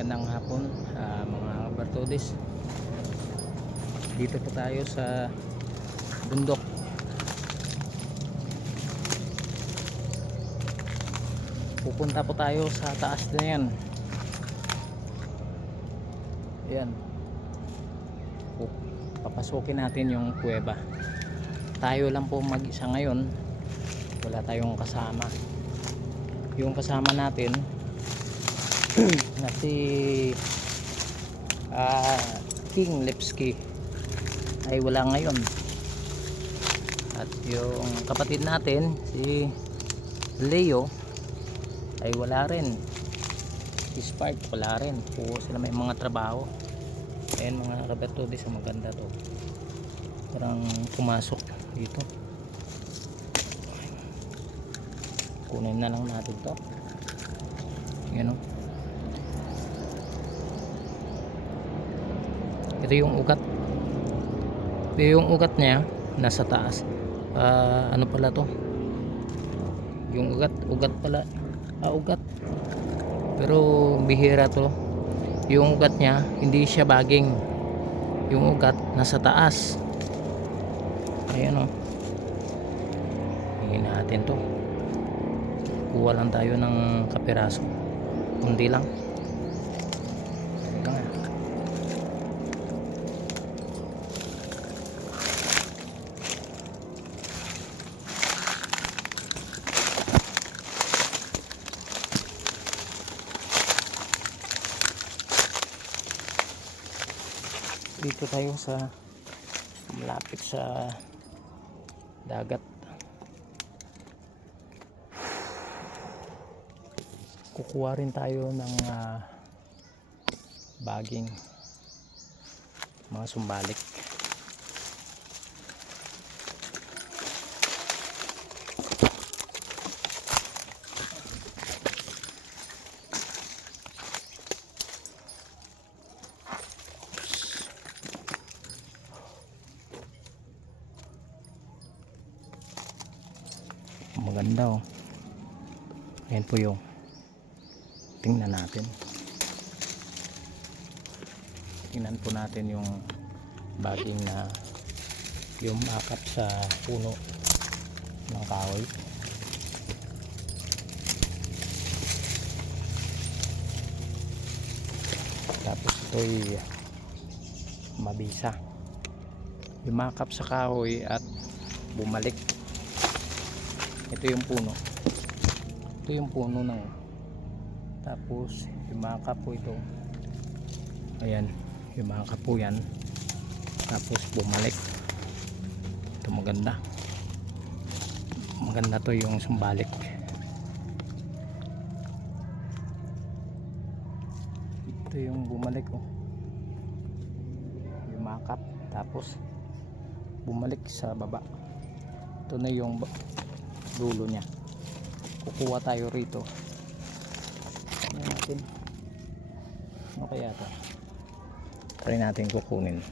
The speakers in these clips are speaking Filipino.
magandang hapon ah, mga Bartodis dito po tayo sa bundok. Pupunta po tayo sa taas na yan. Yan. Papasukin natin yung kuweba. Tayo lang po mag isa ngayon. Wala tayong kasama. Yung kasama natin na si ah, King Lipski. Ay wala ngayon. At yung kapatid natin si Leo ay wala rin. Si Spark wala rin. Puro sila may mga trabaho. Ayan mga kabatodis ang maganda to. Parang pumasok dito. Kunin na lang natin to. Yan o ito yung ugat. Ito yung ugat niya nasa taas. Ah, ano pala to? Yung ugat ugat pala. Ah ugat. Pero bihira to. Yung ugat niya hindi siya baging. Yung ugat nasa taas. Ayan o hingin natin to. Kuha lang tayo ng kapiraso. Kundi lang Ito nga. Dito tayo sa malapit sa dagat. Kukuha rin tayo ng ah, baging mga sumbalik maganda oh yan po yung tingnan natin. Tingnan po natin yung baging na yung akap sa puno ng kahoy. Tapos ito'y mabisa. Yumakap sa kahoy at bumalik ito yung puno. Ito yung puno ng tapos yumakap po ito. Ayan yumakap po yan. Tapos bumalik. Ito maganda. Maganda to yung sumbalik. Ito yung bumalik oh. Yumakap tapos bumalik sa baba. Ito na yung dulo niya. Kukuha tayo rito. Ano natin. Ano kaya to? Try natin kukunin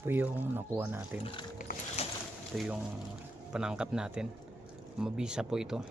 po yung nakuha natin. Ito yung panangkap natin. Mabisa po ito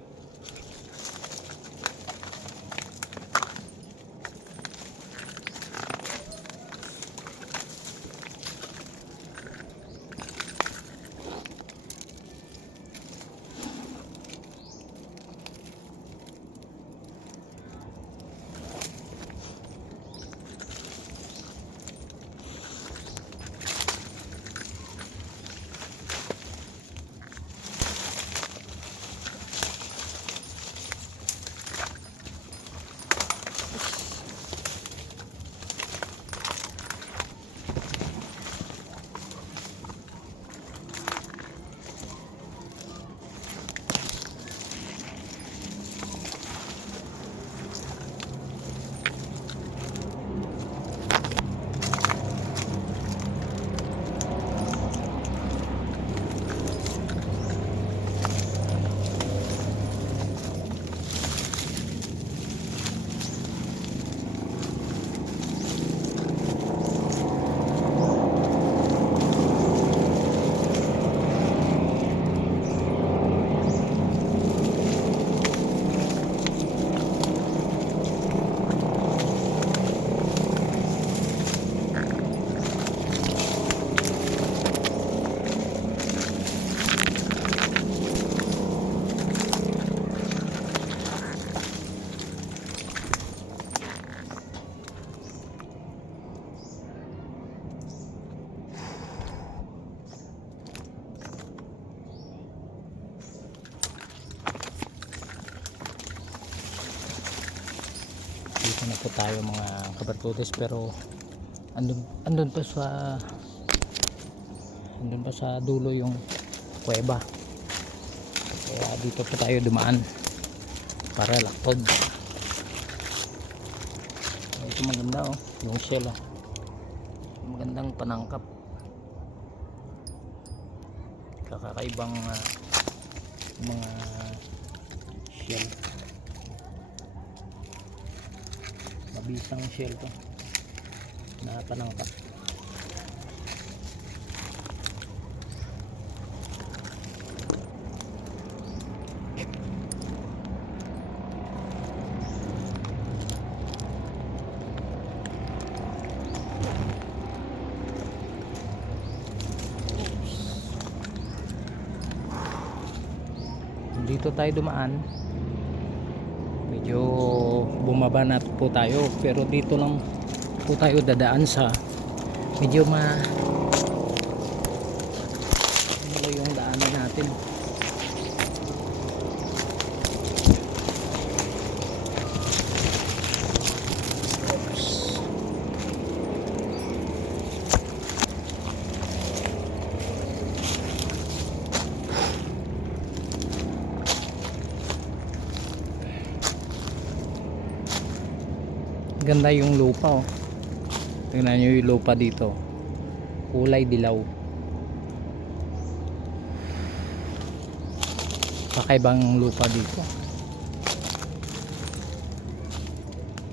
dito na po tayo mga kabartudes pero andun, andun pa sa andun pa sa dulo yung kuweba. Kaya dito po tayo dumaan para laktod. Ito maganda oh. Yung shell oh magandang panangkap. Kakakaibang ah, mga shell mabisang shell to. Na panangkap dito tayo dumaan medyo bumaba na po tayo pero dito lang po tayo dadaan sa medyo ma ano yung daanan natin ganda yung lupa oh. Tingnan nyo yung lupa dito. Kulay dilaw. Kakaibang lupa dito.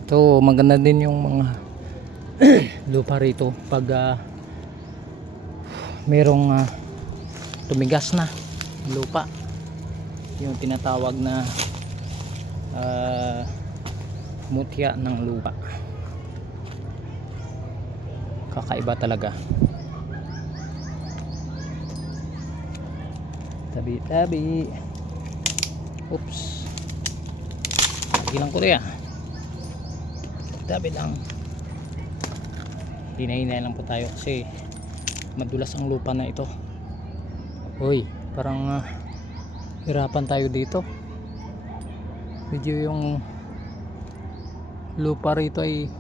Ito maganda din yung mga lupa rito pag ah, merong ah, tumigas na lupa. Yung tinatawag na ah, mutya ng lupa. Kakaiba talaga. Tabi tabi. Oops. Hilang ko rin tabi lang. Hinay-hinay lang po tayo kasi madulas ang lupa na ito. Uy parang ah, hirapan tayo dito. Medyo yung lupa rito ay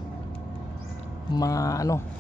ma ano